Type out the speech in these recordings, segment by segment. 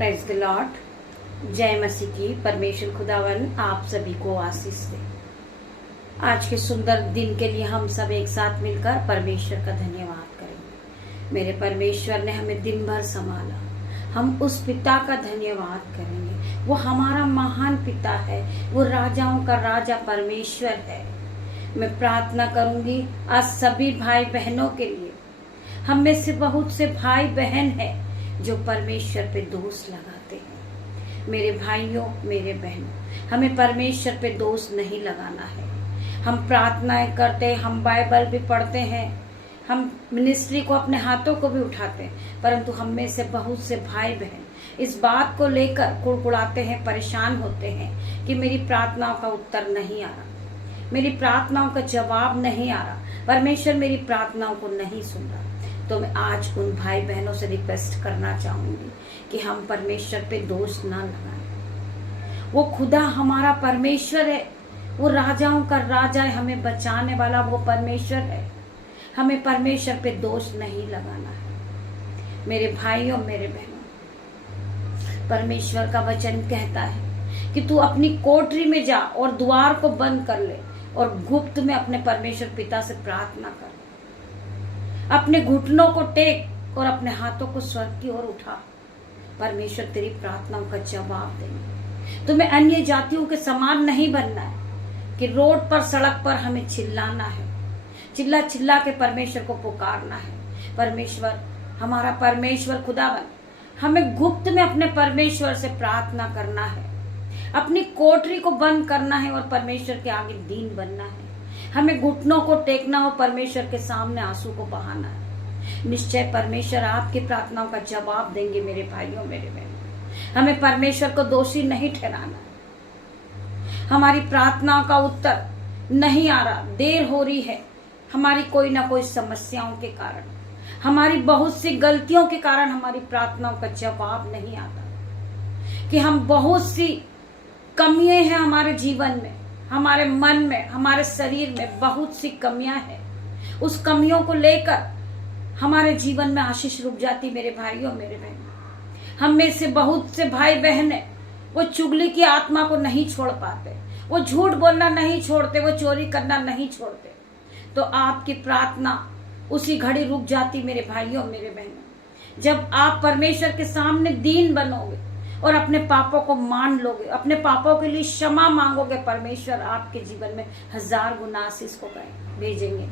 Praise the Lord. जय मसीह की। परमेश्वर खुदावन आप सभी को आशीष दे। आज के सुंदर दिन के लिए हम सब एक साथ मिलकर परमेश्वर का धन्यवाद करेंगे। मेरे परमेश्वर ने हमें दिन भर संभाला, हम उस पिता का धन्यवाद करेंगे। वो हमारा महान पिता है, वो राजाओं का राजा परमेश्वर है। मैं प्रार्थना करूंगी आज सभी भाई बहनों के लिए। हम में से बहुत से भाई बहन हैं जो परमेश्वर पे दोष लगाते हैं। मेरे भाइयों, मेरे बहनों, हमें परमेश्वर पे दोष नहीं लगाना है। हम प्रार्थनाएं करते हैं, हम बाइबल भी पढ़ते हैं, हम मिनिस्ट्री को अपने हाथों को भी उठाते हैं, परंतु हम में से बहुत से भाई बहन इस बात को लेकर कुड़कुड़ाते हैं, परेशान होते हैं कि मेरी प्रार्थनाओं का उत्तर नहीं आ रहा, मेरी प्रार्थनाओं का जवाब नहीं आ रहा, परमेश्वर मेरी प्रार्थनाओं को नहीं सुन रहा। तो मैं आज उन भाई बहनों से रिक्वेस्ट करना चाहूंगी कि हम परमेश्वर पे दोष ना लगाएं। वो खुदा हमारा परमेश्वर है, वो राजाओं का राजा है, हमें बचाने वाला वो परमेश्वर है। हमें परमेश्वर पे दोष नहीं लगाना है। मेरे भाइयों, मेरे बहनों, परमेश्वर का वचन कहता है कि तू अपनी कोठरी में जा और द्वार को बंद कर ले और गुप्त में अपने परमेश्वर पिता से प्रार्थना कर। अपने घुटनों को टेक और अपने हाथों को स्वर्ग की ओर उठा। परमेश्वर तेरी प्रार्थनाओं का जवाब देंगे। तुम्हें अन्य जातियों के समान नहीं बनना है कि रोड पर, सड़क पर हमें चिल्लाना है, चिल्ला चिल्ला के परमेश्वर को पुकारना है। परमेश्वर, हमारा परमेश्वर खुदावन, हमें गुप्त में अपने परमेश्वर से प्रार्थना करना है, अपनी कोठरी को बंद करना है और परमेश्वर के आगे दीन बनना है। हमें घुटनों को टेकना और परमेश्वर के सामने आंसू को बहाना है। निश्चय परमेश्वर आपकी प्रार्थनाओं का जवाब देंगे। मेरे भाइयों, मेरे बहनों, हमें परमेश्वर को दोषी नहीं ठहराना। हमारी प्रार्थनाओं का उत्तर नहीं आ रहा, देर हो रही है, हमारी कोई ना कोई समस्याओं के कारण, हमारी बहुत सी गलतियों के कारण हमारी प्रार्थनाओं का जवाब नहीं आता, कि हम बहुत सी कमियां हैं हमारे जीवन में, हमारे मन में, हमारे शरीर में बहुत सी कमियां हैं। उस कमियों को लेकर हमारे जीवन में आशीष रुक जाती। मेरे भाइयों, मेरे बहनों, हम में से बहुत से भाई बहन है, वो चुगली की आत्मा को नहीं छोड़ पाते, वो झूठ बोलना नहीं छोड़ते, वो चोरी करना नहीं छोड़ते। तो आपकी प्रार्थना उसी घड़ी रुक जाती। मेरे भाइयों, मेरे बहनों, जब आप परमेश्वर के सामने दीन बनोगे और अपने पापों को मान लोगे, अपने पापों के लिए क्षमा मांगोगे, परमेश्वर आपके जीवन में 1000 गुना आशीष को भेजेंगे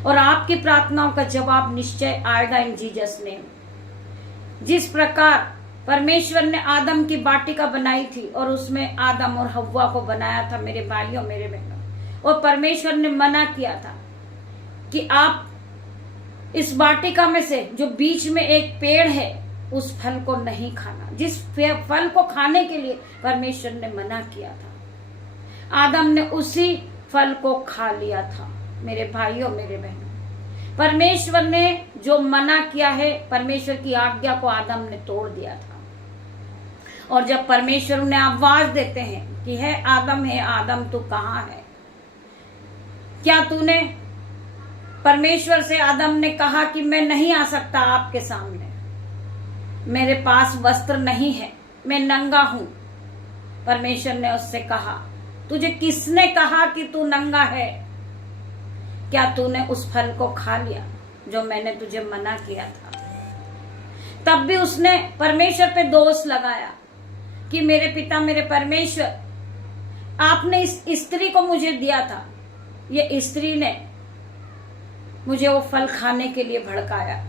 और आपकी प्रार्थनाओं का जवाब निश्चय आएगा इन जीसस नेम। जिस प्रकार परमेश्वर ने आदम की वाटिका बनाई थी और उसमें आदम और हव्वा को बनाया था, मेरे भाइयों, मेरे बहनों, और परमेश्वर ने मना किया था कि आप इस वाटिका में से जो बीच में एक पेड़ है उस फल को नहीं खाना, जिस फल को खाने के लिए परमेश्वर ने मना किया था। आदम ने उसी फल को खा लिया था। मेरे भाइयों, मेरे बहनों, परमेश्वर ने जो मना किया है, परमेश्वर की आज्ञा को आदम ने तोड़ दिया था। और जब परमेश्वर उन्हें आवाज देते हैं कि है आदम तू कहाँ है, क्या तूने, परमेश्वर से आदम ने कहा कि मैं नहीं आ सकता आपके सामने, मेरे पास वस्त्र नहीं है, मैं नंगा हूं। परमेश्वर ने उससे कहा, तुझे किसने कहा कि तू नंगा है? क्या तूने उस फल को खा लिया जो मैंने तुझे मना किया था? तब भी उसने परमेश्वर पे दोष लगाया कि मेरे पिता, मेरे परमेश्वर, आपने इस स्त्री को मुझे दिया था, ये स्त्री ने मुझे वो फल खाने के लिए भड़काया,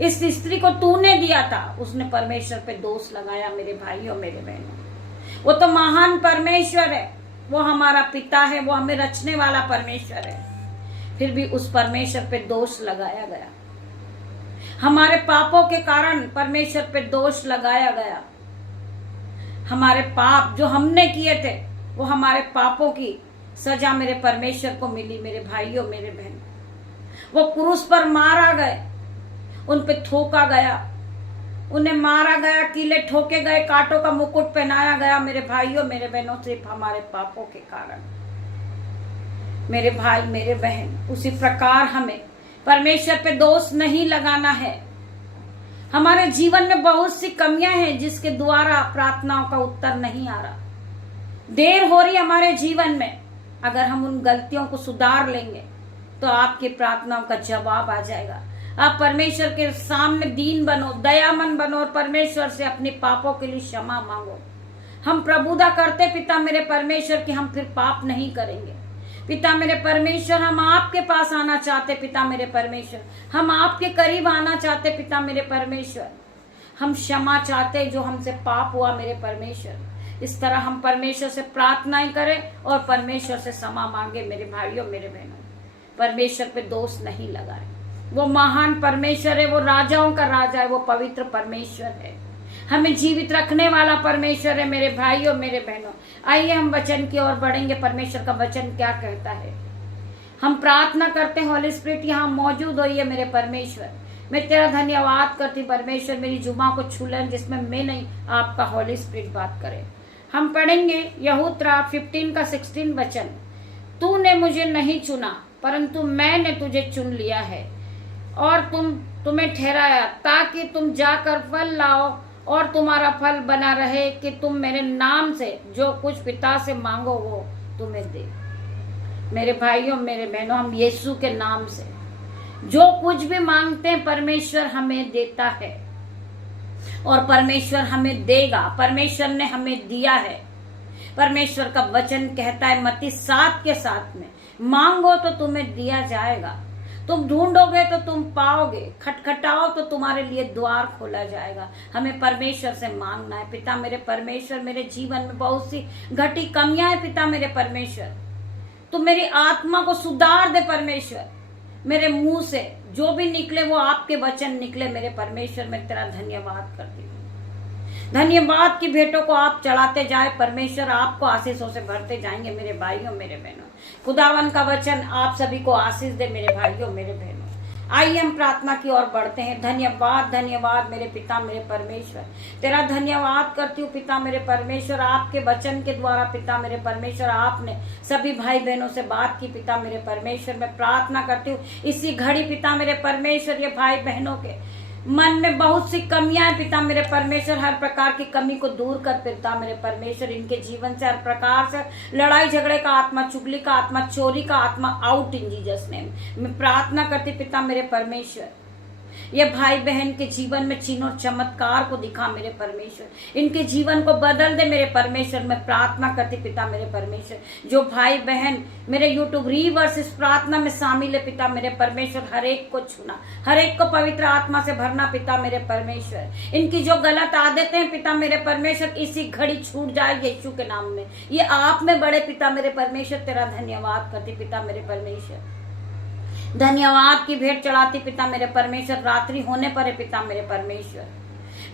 इस स्त्री को तूने दिया था। उसने परमेश्वर पे दोष लगाया। मेरे भाइयों, मेरे बहनों, वो तो महान परमेश्वर है, वो हमारा पिता है, वो हमें रचने वाला परमेश्वर है, फिर भी उस परमेश्वर पे दोष लगाया गया। हमारे पापों के कारण परमेश्वर पे दोष लगाया गया। हमारे पाप जो हमने किए थे, वो हमारे पापों की सजा मेरे परमेश्वर को मिली। मेरे भाइयों, मेरे बहनों, वो क्रूस पर मारा गए, उन पे थोका गया, उन्हें मारा गया, कीले ठोके गए, कांटों का मुकुट पहनाया गया। मेरे भाइयों, मेरे बहनों, सिर्फ हमारे पापों के कारण। मेरे भाई, मेरे बहन, उसी प्रकार हमें परमेश्वर पे दोष नहीं लगाना है। हमारे जीवन में बहुत सी कमियां हैं जिसके द्वारा प्रार्थनाओं का उत्तर नहीं आ रहा। देर हो रही हमारे जीवन में। अगर हम उन गलतियों को सुधार लेंगे तो आपकी प्रार्थनाओं का जवाब आ जाएगा। आप परमेश्वर के सामने दीन बनो, दयामन बनो और परमेश्वर से अपने पापों के लिए क्षमा मांगो। हम प्रभुता करते पिता मेरे परमेश्वर कि हम फिर पाप नहीं करेंगे। पिता मेरे परमेश्वर, हम आपके पास आना चाहते पिता मेरे परमेश्वर, हम आपके करीब आना चाहते पिता मेरे परमेश्वर। हम क्षमा चाहते जो हमसे पाप हुआ मेरे परमेश्वर। इस तरह हम परमेश्वर से प्रार्थनाएं करें और परमेश्वर से क्षमा मांगे मेरे भाइयों मेरे बहनों। परमेश्वर पे दोष नहीं लगाए। वो महान परमेश्वर है, वो राजाओं का राजा है, वो पवित्र परमेश्वर है, हमें जीवित रखने वाला परमेश्वर है मेरे भाइयों मेरे बहनों। आइए हम वचन की ओर बढ़ेंगे। परमेश्वर का वचन क्या कहता है? हम प्रार्थना करते हैं, होली स्पिरिट यहाँ मौजूद होइए मेरे परमेश्वर। मैं तेरा धन्यवाद करती परमेश्वर, मेरी जुबां को छू लें जिसमें मैं नहीं आपका होली स्पिरिट बात करे। हम पढ़ेंगे यहूत्रा 15 का 16 वचन। तूने मुझे नहीं चुना परंतु मैंने तुझे चुन लिया है और तुम्हें ठहराया ताकि तुम जाकर फल लाओ और तुम्हारा फल बना रहे, कि तुम मेरे नाम से जो कुछ पिता से मांगो वो तुम्हें दे। मेरे भाइयों मेरे बहनों, हम यीशु के नाम से जो कुछ भी मांगते हैं परमेश्वर हमें देता है और परमेश्वर हमें देगा। परमेश्वर ने हमें दिया है। परमेश्वर का वचन कहता है मत्ती 7:7 में, मांगो तो तुम्हें दिया जाएगा, तुम ढूंढोगे तो तुम पाओगे, खटखटाओ तो तुम्हारे लिए द्वार खोला जाएगा। हमें परमेश्वर से मांगना है। पिता मेरे परमेश्वर, मेरे जीवन में बहुत सी घटी कमियां हैं पिता मेरे परमेश्वर, तुम मेरी आत्मा को सुधार दे परमेश्वर। मेरे मुंह से जो भी निकले वो आपके वचन निकले मेरे परमेश्वर। मैं तेरा धन्यवाद करती हूँ। धन्यवाद की भेंटों को आप चढ़ाते जाए परमेश्वर, आपको आशीषों से भरते जाएंगे मेरे भाइयों मेरे बहनों। खुदावन का वचन आप सभी को आशीष दे मेरे भाइयों मेरे बहनों। आइए हम प्रार्थना की ओर बढ़ते हैं। धन्यवाद धन्यवाद मेरे पिता मेरे परमेश्वर, तेरा धन्यवाद करती हूँ पिता मेरे परमेश्वर। आपके वचन के द्वारा पिता मेरे परमेश्वर आपने सभी भाई बहनों से बात की पिता मेरे परमेश्वर। मैं प्रार्थना करती हूँ इसी घड़ी पिता मेरे परमेश्वर, ये भाई बहनों के मन में बहुत सी कमियां हैं पिता मेरे परमेश्वर, हर प्रकार की कमी को दूर कर पिता मेरे परमेश्वर। इनके जीवन से हर प्रकार से लड़ाई झगड़े का आत्मा, चुगली का आत्मा, चोरी का आत्मा आउट इन जीसस नेम। मैं प्रार्थना करती पिता मेरे परमेश्वर, ये भाई बहन के जीवन में चिन्ह और चमत्कार को दिखा मेरे परमेश्वर। इनके जीवन को बदल दे मेरे परमेश्वर। मैं प्रार्थना करती पिता मेरे परमेश्वर, जो भाई बहन मेरे यूट्यूब रीवर्स इस प्रार्थना में शामिल है पिता मेरे परमेश्वर, हर एक को छूना, हर एक को पवित्र आत्मा से भरना पिता मेरे परमेश्वर। इनकी जो गलत आदतें हैं पिता मेरे परमेश्वर, इसी घड़ी छूट जाए यीशु के नाम में। ये आप में बड़े पिता मेरे परमेश्वर, तेरा धन्यवाद करती पिता मेरे परमेश्वर। धन्यवाद की भेंट चढ़ाती पिता मेरे परमेश्वर। रात्रि होने पर है पिता मेरे परमेश्वर,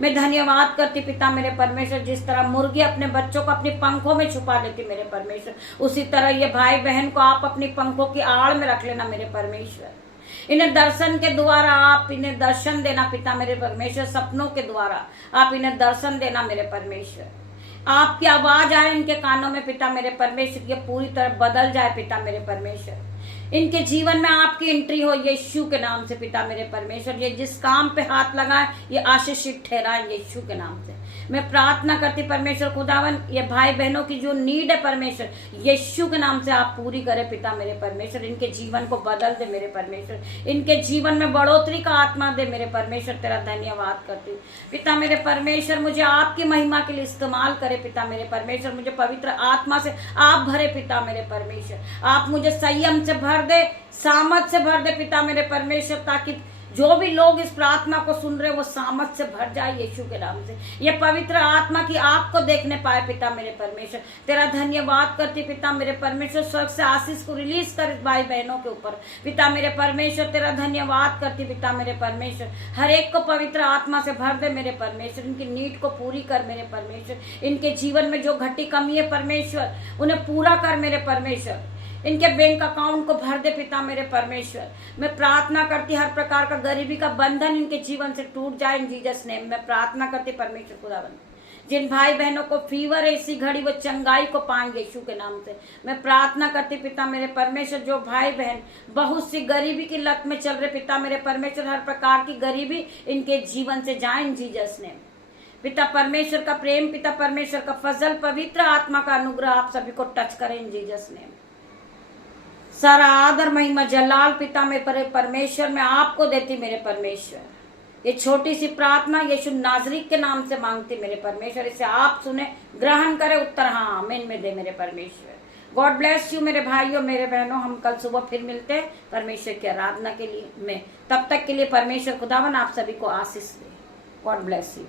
मैं धन्यवाद करती पिता मेरे परमेश्वर। जिस तरह मुर्गी अपने बच्चों को अपने पंखों में छुपा लेती मेरे परमेश्वर, उसी तरह ये भाई बहन को आप अपनी पंखों की आड़ में रख लेना मेरे परमेश्वर। इन्हें दर्शन के द्वारा आप इन्हें दर्शन देना पिता मेरे परमेश्वर। सपनों के द्वारा आप इन्हें दर्शन देना मेरे परमेश्वर। आपकी आवाज आए इनके कानों में पिता मेरे परमेश्वर, ये पूरी तरह बदल जाए पिता मेरे परमेश्वर। इनके जीवन में आपकी एंट्री हो यीशु के नाम से पिता मेरे परमेश्वर। ये जिस काम पे हाथ लगाए ये आशीषित ठहराए यीशु के नाम से। मैं प्रार्थना करती परमेश्वर खुदावन, ये भाई बहनों की जो नीड है परमेश्वर, यीशु के नाम से आप पूरी करे पिता मेरे परमेश्वर। इनके जीवन को बदल दे मेरे परमेश्वर, इनके जीवन में बढ़ोतरी का आत्मा दे मेरे परमेश्वर। तेरा धन्यवाद करती हूँ पिता मेरे परमेश्वर। मुझे आपकी महिमा के लिए इस्तेमाल करे पिता मेरे परमेश्वर। मुझे पवित्र आत्मा से आप भरे पिता मेरे परमेश्वर। आप मुझे संयम से भर दे, सामर्थ से भर दे पिता मेरे परमेश्वर, ताकि जो भी लोग इस प्रार्थना को सुन रहे वो सामर्थ से भर जाए यीशु के नाम से। ये पवित्र आत्मा की आग को देखने पाए पिता मेरे परमेश्वर। तेरा धन्यवाद करती पिता मेरे परमेश्वर। स्वर्ग से आशीष को रिलीज कर भाई बहनों के ऊपर पिता मेरे परमेश्वर। तेरा धन्यवाद करती पिता मेरे परमेश्वर। हर एक को पवित्र आत्मा से भर दे मेरे परमेश्वर। इनकी नीड को पूरी कर मेरे परमेश्वर। इनके जीवन में जो घटी कमी है परमेश्वर, उन्हें पूरा कर मेरे परमेश्वर। इनके बैंक अकाउंट को भर दे पिता मेरे परमेश्वर। मैं प्रार्थना करती हर प्रकार का गरीबी का बंधन इनके जीवन से टूट जाए इन जीसस नेम। मैं प्रार्थना करती परमेश्वर खुदावन, जिन भाई बहनों को फीवर है इसी घड़ी वो चंगाई को पाएंगे यीशु के नाम से। मैं प्रार्थना करती पिता मेरे परमेश्वर, जो भाई बहन बहुत सी गरीबी की लत में चल रहे पिता मेरे परमेश्वर, हर प्रकार की गरीबी इनके जीवन से जाए इन जीसस ने। पिता परमेश्वर का प्रेम, पिता परमेश्वर का फजल, पवित्र आत्मा का अनुग्रह आप सभी को टच करें इन जीसस ने। सारा आदर महिमा जलाल पिता मेरे परमेश्वर मैं आपको देती मेरे परमेश्वर। ये छोटी सी प्रार्थना यीशु नाजरी के नाम से मांगती मेरे परमेश्वर, इसे आप सुने, ग्रहण करें, उत्तर हाँ आमीन में दे मेरे परमेश्वर। गॉड ब्लेस यू मेरे भाइयों मेरे बहनों। हम कल सुबह फिर मिलते हैं परमेश्वर की आराधना के लिए में। तब तक के लिए परमेश्वर खुदावन आप सभी को आशीष दे। God bless you.